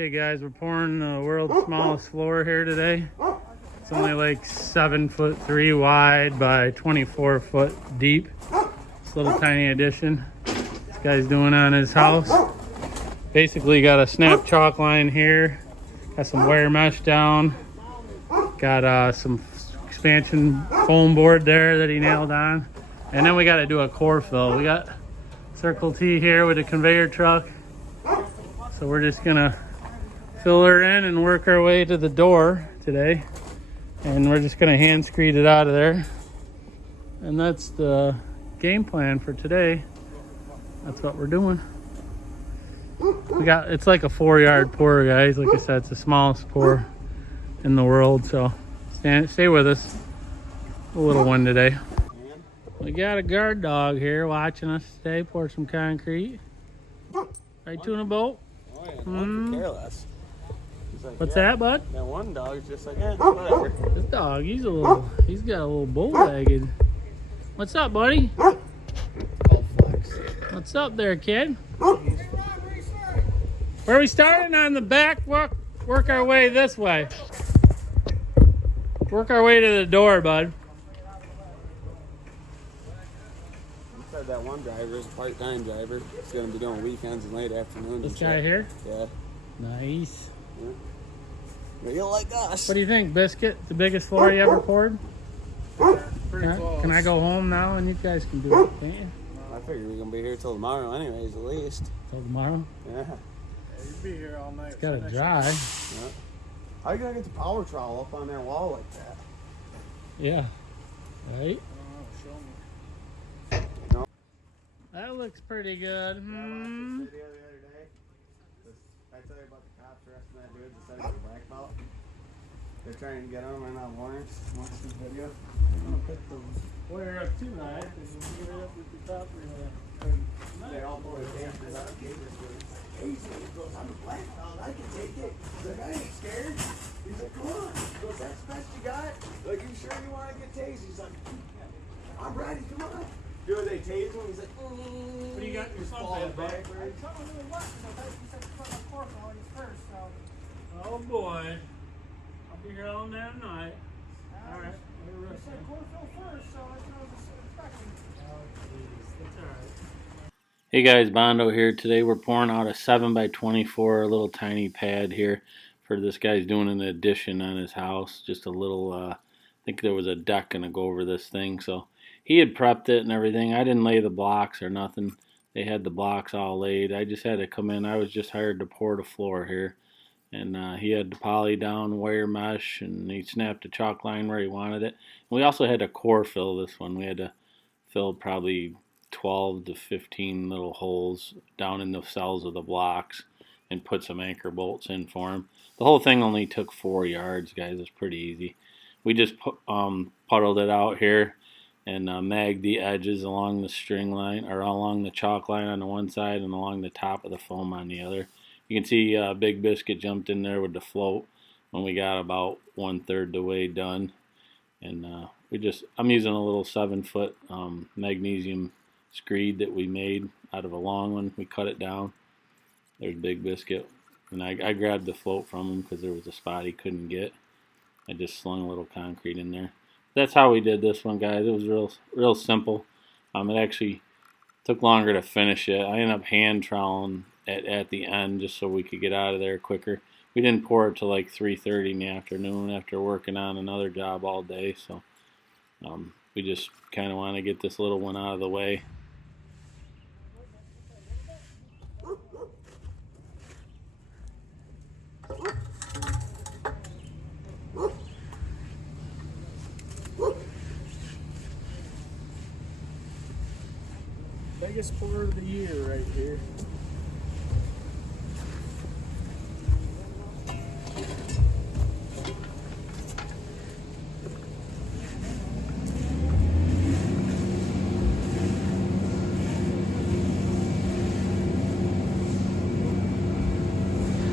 Okay guys, we're pouring the world's smallest floor here today. It's only like 7'3" wide by 24 foot deep. This little tiny addition this guy's doing on his house. Basically got a snap chalk line here, got some wire mesh down, got some expansion foam board there that he nailed on, and then we got to do a core fill. We got Circle T here with a conveyor truck, so we're just gonna fill her in and work our way to the door today, and we're just gonna hand screed it out of there, and that's the game plan for today. That's what we're doing. It's like a 4-yard pour, guys. Like I said, it's the smallest pour in the world, so stay with us. A little one today. We got a guard dog here watching us today pour some concrete. Right, Tuna Boat? Oh yeah, careless. Like, what's that, bud? That one dog's just like, whatever. This dog, he's got a little bull-legged. What's up, buddy? What's up there, kid? Where are we starting? On the back? Work our way this way. Work our way to the door, bud. You said that one driver is a part-time driver. He's going to be doing weekends and late afternoons. This guy here? Yeah. Nice. Yeah. Real like us. What do you think, Biscuit? The biggest floor you ever poured? Pretty close. Can I go home now and you guys can do it, can't you? I figure we're going to be here till tomorrow anyways, at least. Till tomorrow? Yeah. You'd be here all night. It's got to dry. Yeah. How are you going to get the power trowel up on that wall like that? Yeah. Right? Show me. No. That looks pretty good. I watched this video the other day. I tell you about the cops arresting that dude that said he was a black belt. They're trying to get him and not warrants. Watch this video. I'm going to put the wire up too high because we'll get it up with the top. They all pull their cameras out. Easy. He goes, I'm a black belt, I can take it. He's like, I ain't scared. He's like, come on. He goes, that's the best you got? Like, you sure you want to get tased? He's like, I'm ready, come on. Dude, they tased him. He's like, What do you got in your He's slump falling bag, backwards. Something really wet, so he said to put my cork on his first, so. Oh boy. I'll be here all damn night. Alright. You said cork fill first, so that's what I was expecting. Oh, jeez. That's alright. Hey guys, Bondo here. Today we're pouring out a 7x24 little tiny pad here for this guy's doing an addition on his house. Just a little, I think there was a deck gonna go over this thing, so he had prepped it and everything. I didn't lay the blocks or nothing. They had the blocks all laid. I just had to come in. I was just hired to pour the floor here, and he had the poly down, wire mesh, and he snapped the chalk line where he wanted it. And we also had to core fill this one. We had to fill probably 12 to 15 little holes down in the cells of the blocks and put some anchor bolts in for him. The whole thing only took 4 yards, guys. It's pretty easy. We just puddled it out here and magged the edges along the string line, or along the chalk line on the one side and along the top of the foam on the other. You can see Big Biscuit jumped in there with the float when we got about 1/3 the way done. And I'm using a little 7-foot magnesium screed that we made out of a long one. We cut it down. There's Big Biscuit, and I grabbed the float from him because there was a spot he couldn't get. I just slung a little concrete in there. That's how we did this one, guys. It was real simple. It actually took longer to finish it. I ended up hand troweling at the end just so we could get out of there quicker. We didn't pour it till like 3:30 in the afternoon after working on another job all day, so we just kind of want to get this little one out of the way. Biggest pour of the year right here.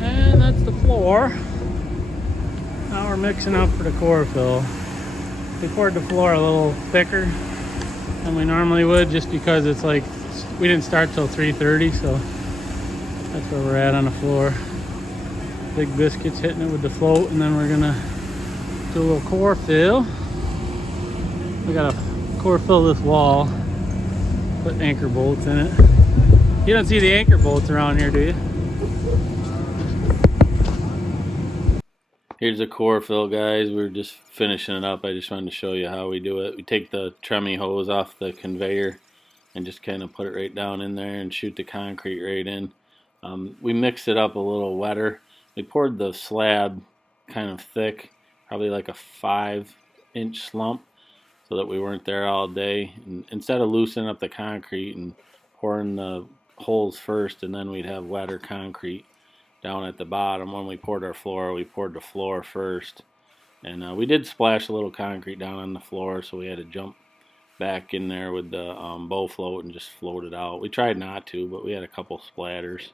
And that's the floor. Now we're mixing up for the core fill. We poured the floor a little thicker than we normally would, just because it's like we didn't start till 3:30, so that's where we're at on the floor. Big Biscuit's hitting it with the float, and then we're gonna do a little core fill. We gotta core fill this wall, put anchor bolts in it. You don't see the anchor bolts around here, do you? Here's a core fill, guys. We're just finishing it up. I just wanted to show you how we do it. We take the tremmy hose off the conveyor and just kind of put it right down in there and shoot the concrete right in. We mixed it up a little wetter. We poured the slab kind of thick, probably like a 5-inch slump, so that we weren't there all day. And instead of loosening up the concrete and pouring the holes first, and then we'd have wetter concrete down at the bottom. When we poured our floor, we poured the floor first. And we did splash a little concrete down on the floor, so we had to jump back in there with the bow float and just float it out. We tried not to, but we had a couple splatters.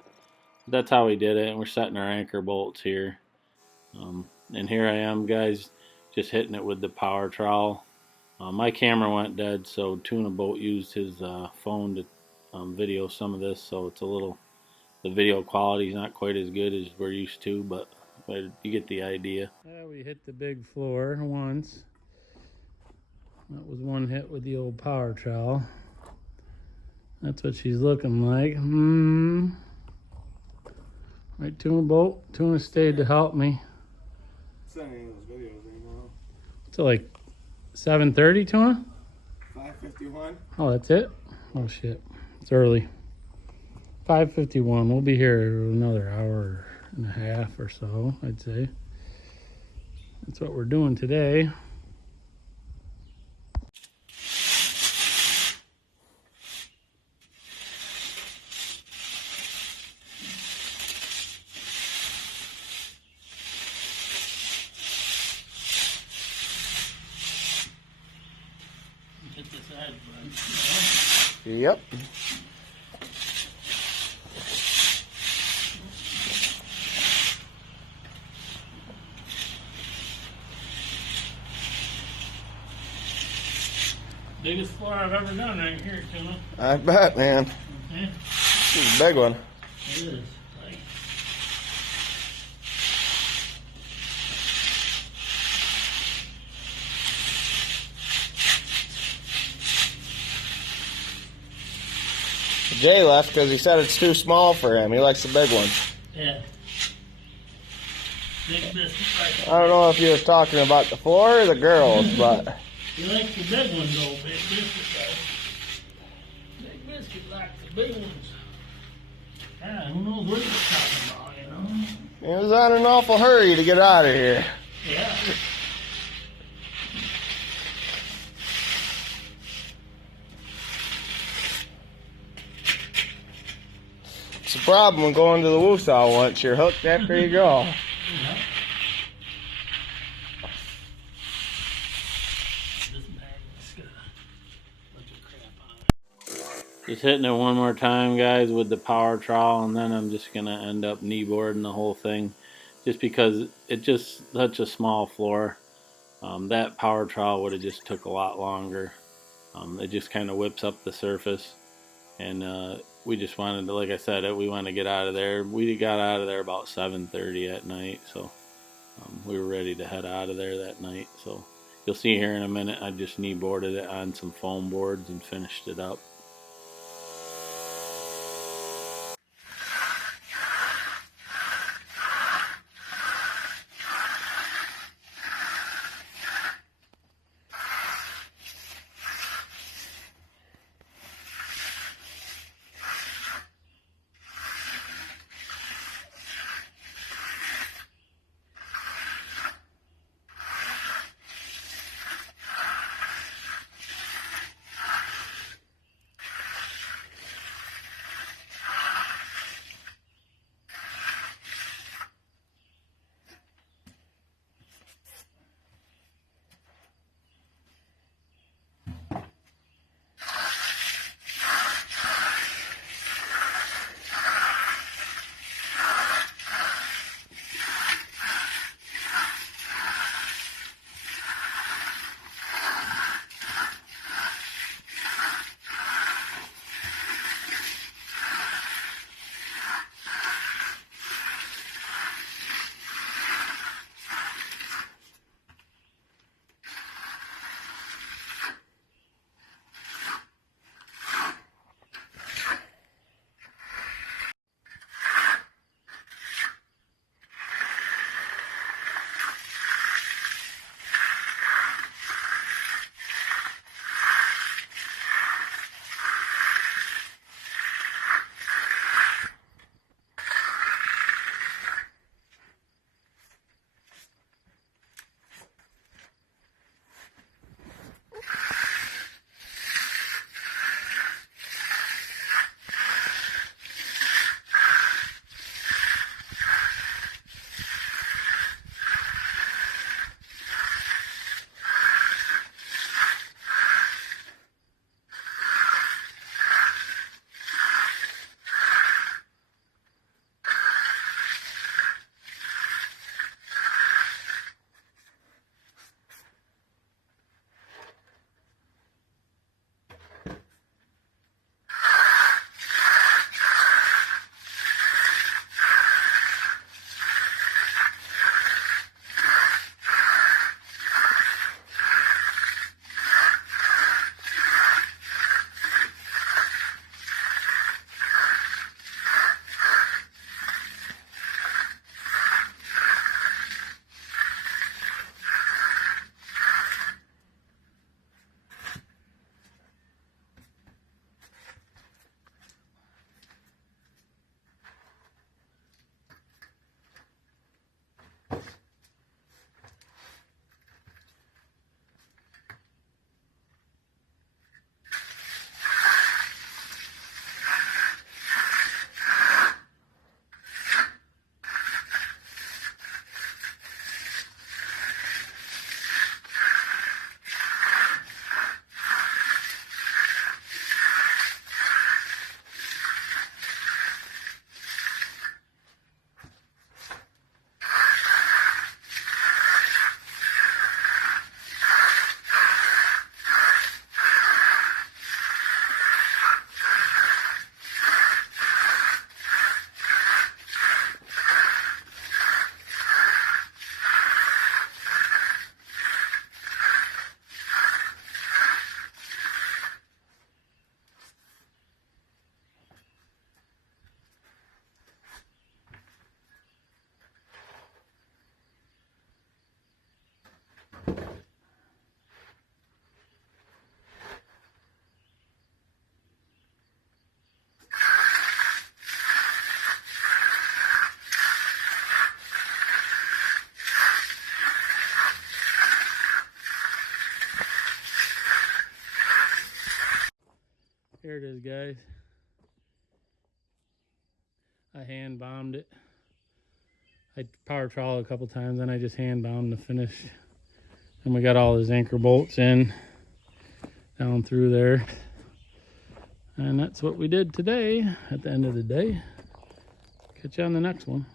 But that's how we did it, and we're setting our anchor bolts here. And here I am, guys, just hitting it with the power trowel. My camera went dead, so Tuna Boat used his phone to video some of this, so it's a little, the video quality is not quite as good as we're used to, but you get the idea. We hit the big floor once. That was one hit with the old power trowel. That's what she's looking like. Right, Tuna Boat. Tuna stayed to help me. Sending those videos anymore. So like 7:30, Tuna? 5:51. Oh, that's it? Oh shit, it's early. 5:51. We'll be here another hour and a half or so, I'd say. That's what we're doing today. Hit this edge, bud. Yep. Biggest floor I've ever done right here, Tuna. I bet, man. Okay. This is a big one. It is. Like, Jay left because he said it's too small for him. He likes the big ones. yeah. Big biscuit right. I don't know if you was talking about the floor or the girls, but He likes the big ones, though, Big Biscuit does. Big Biscuit likes the big ones. Yeah, who knows what he's talking about, you know? he was on an awful hurry to get out of here. Yeah. It's a problem when going to the Woosah once. You're hooked after you go. Yeah. This bag has got a bunch of crap on it. Just hitting it one more time, guys, with the power trowel, and then I'm just gonna end up knee boarding the whole thing, just because it's just such a small floor. That power trowel would have just took a lot longer. It just kind of whips up the surface, and we just wanted to, like I said, we wanted to get out of there. We got out of there about 7:30 at night, so we were ready to head out of there that night. So you'll see here in a minute, I just knee boarded it on some foam boards and finished it up. Here it is, guys. I hand bombed it. I power trowel a couple times, then I just hand bombed the finish. And we got all his anchor bolts in down through there. And that's what we did today at the end of the day. Catch you on the next one.